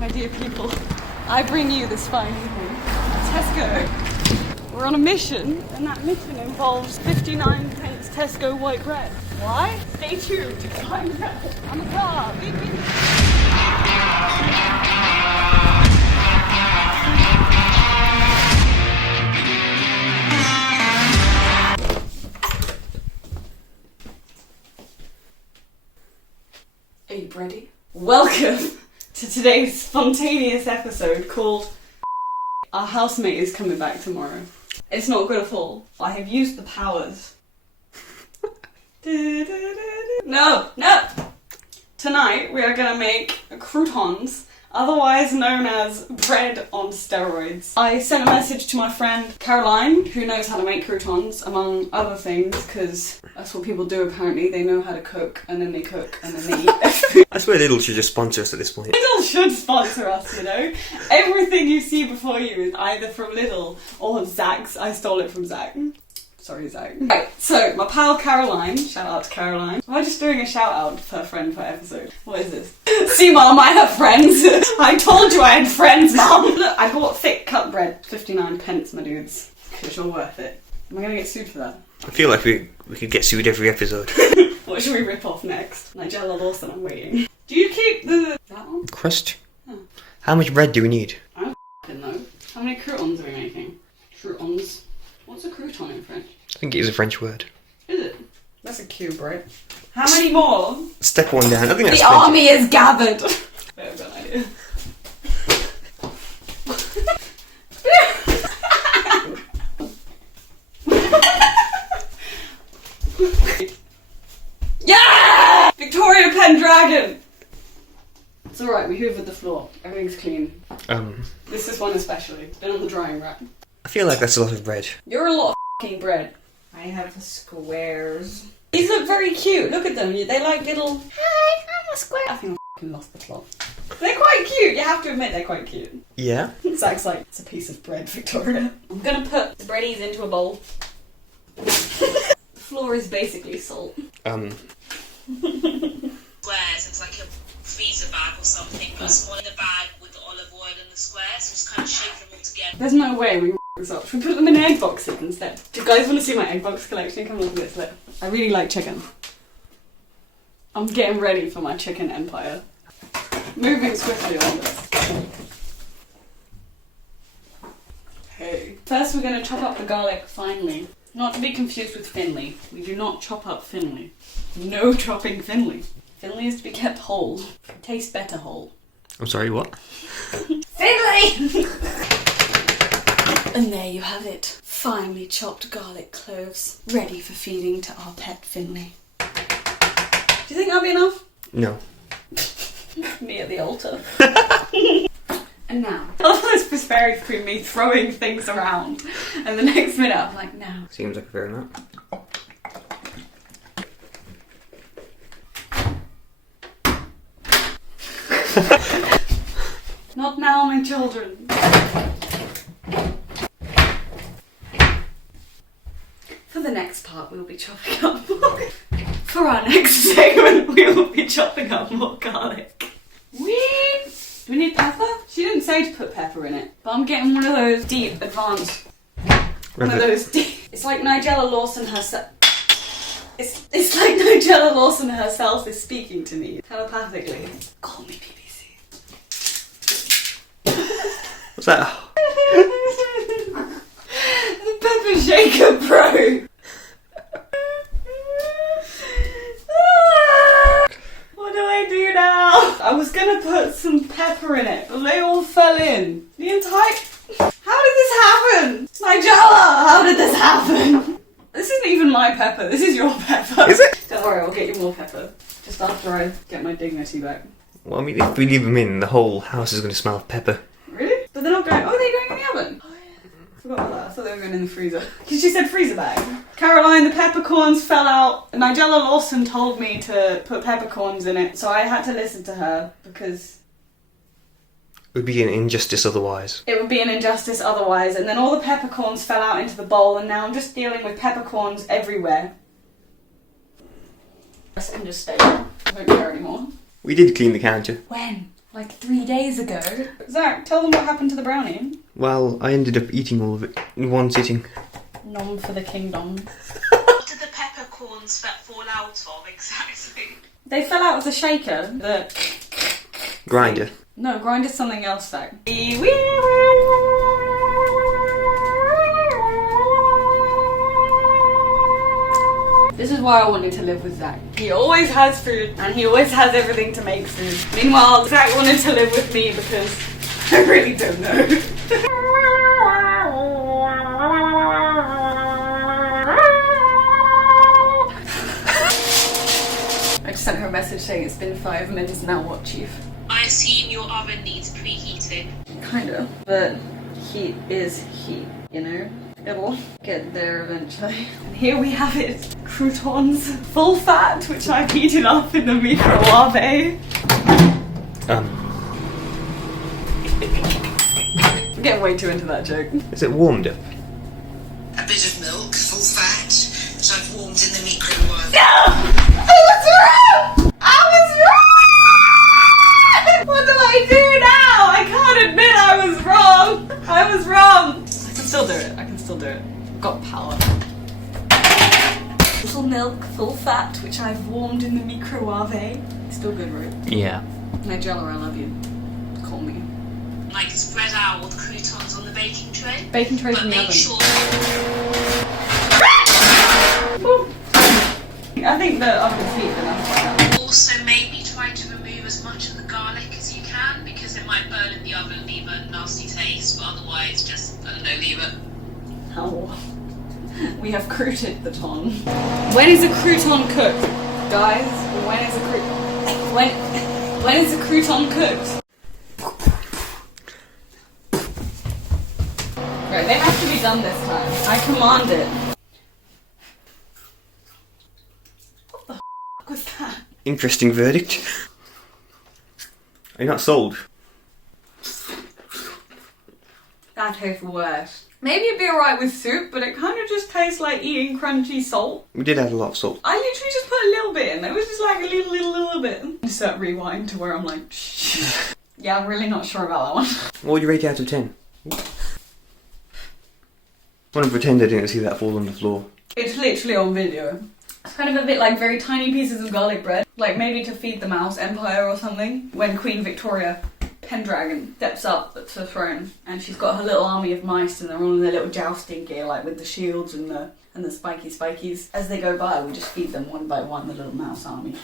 My dear people, I bring you this fine evening. Tesco. We're on a mission, and that mission involves 59 pence Tesco white bread. Why? Stay tuned to find out. I'm a car. Beep, beep. Are you ready? Welcome to today's spontaneous episode called Our Housemate is Coming Back Tomorrow. It's not good at all. I have used the powers. No! Tonight we are going to make croutons, otherwise known as bread on steroids. I sent a message to my friend Caroline, who knows how to make croutons, among other things, because that's what people do apparently. They know how to cook, and then they cook, and then they eat. I swear Lidl should just sponsor us at this point. Lidl should sponsor us, you know? Everything you see before you is either from Lidl or Zach's. I stole it from Zach. Sorry, Zach. Right, so my pal Caroline, shout out to Caroline. Am I just doing a shout out per friend per episode? What is this? See, Mum, I have friends. I told you I had friends, Mum. Look, I bought thick cut bread, 59 pence, my dudes. Because you're worth it. Am I going to get sued for that? I feel like we could get sued every episode. What should we rip off next? Nigella Lawson, I'm waiting. Do you keep that one? Crust? Oh. How much bread do we need? I don't f***ing know. How many croutons are we making? Croutons. What's a crouton in French? I think it is a French word. Is it? That's a cube, right? How many more? Step one down. I think that's The plenty. army is gathered. I have no idea. Yeah! Victoria Pendragon! It's alright, we hoovered the floor. Everything's clean. This is one especially. It's been on the drying rack. I feel like that's a lot of bread. You're a lot of f***ing bread. I have the squares. These look very cute. Look at them. They like little... Hi, I'm a square. I think I f***ing lost the plot. They're quite cute. You have to admit they're quite cute. Yeah? Zach's like, it's a piece of bread, Victoria. I'm gonna put the breadies into a bowl. The floor is basically salt. Squares, it's like a freezer bag or something, but it's more in the bag with the olive oil and the squares, just kind of shake them all together. There's no way we this up. Should we put them in egg boxes instead? Do you guys want to see my egg box collection? Come look at this. Look. I really like chicken. I'm getting ready for my chicken empire. Moving swiftly on this. Hey. First we're going to chop up the garlic finely. Not to be confused with Finley. We do not chop up Finley. No chopping Finley. Finley is to be kept whole. It tastes better whole. I'm sorry, what? Finley! And there you have it. Finely chopped garlic cloves. Ready for feeding to our pet Finley. Do you think that'll be enough? No. Me at the altar. And now. I love this prosperity between me throwing things around. And the next minute I'm like, now. Seems like a fair amount. Not now, my children. For the next part, we'll be chopping up more. For our next segment, we will be chopping up more garlic. Whee! Do we need pepper? She didn't say to put pepper in it, but I'm getting one of those deep, advanced. One of those deep. It's like Nigella Lawson herself. It's like Nigella Lawson herself is speaking to me telepathically. Call me BBC. What's that? The pepper shaker, bro. What do I do now? I was gonna put some pepper in it, but they all fell in. The entire... How did this happen? Nigella, how did this happen? This isn't even my pepper, this is your pepper. Is it? Don't worry, I'll get you more pepper. Just after I get my dignity back. Well, I mean, if we leave them in, the whole house is going to smell of pepper. Really? But they're not going... Oh, they're going in the oven? Oh, yeah. Forgot about that. I thought they were going in the freezer. Because she said freezer bag. Caroline, the peppercorns fell out. Nigella Lawson told me to put peppercorns in it, so I had to listen to her because... It would be an injustice otherwise. It would be an injustice otherwise, and then all the peppercorns fell out into the bowl, and now I'm just dealing with peppercorns everywhere. I can just stay there. I don't care anymore. We did clean the counter. When? like 3 days ago. Zach, tell them what happened to the brownie. Well, I ended up eating all of it in one sitting. Nom for the kingdom. What did the peppercorns fall out of exactly? They fell out of the shaker. The Grinder. no, grinder's something else, Zach. This is why I wanted to live with Zach. He always has food and he always has everything to make food. Meanwhile, Zach wanted to live with me because I really don't know. I just sent her a message saying it's been 5 minutes now, what, Chief? I assume your oven needs preheating. Kinda. But heat is heat, you know? It'll get there eventually. And here we have it. Croutons, full fat, which I've heated up in the microwave. I'm getting way too into that joke. Is it warmed up? A bit of milk, full fat, which I've warmed in the microwave. No! I was wrong! I was wrong! What do I do now? I can't admit I was wrong. I was wrong. I can still do it. I can still do it. Got power. Little milk, full fat, which I've warmed in the microwave. Still good, right? Yeah. Nigella, I love you. Call me. Like spread out all the croutons on the baking tray. Baking trays But in the make oven. sure I think the oven's heated enough right now. also maybe try to remove as much of the garlic as you can because it might burn in the oven and leave a nasty taste, but otherwise just, I don't know, leave it. Oh. We have crouted the ton. When is a crouton cooked? Guys, when is a when is a crouton cooked? Right, they have to be done this time. I command it. What the f was that? Interesting verdict. Are you not sold? That tastes worse. Maybe it'd be alright with soup, but it kind of just tastes like eating crunchy salt. We did add a lot of salt. I literally just put a little bit in. It was just like a little bit. Insert rewind to where I'm like, shh. Yeah, I'm really not sure about that one. What would you rate it out of 10? I want to pretend I didn't see that fall on the floor. It's literally on video. It's kind of a bit like very tiny pieces of garlic bread. Like maybe to feed the Mouse Empire or something. When Queen Victoria, Pendragon, steps up to the throne and she's got her little army of mice and they're all in their little jousting gear, like with the shields and the spikies. As they go by, we just feed them one by one, the little mouse army.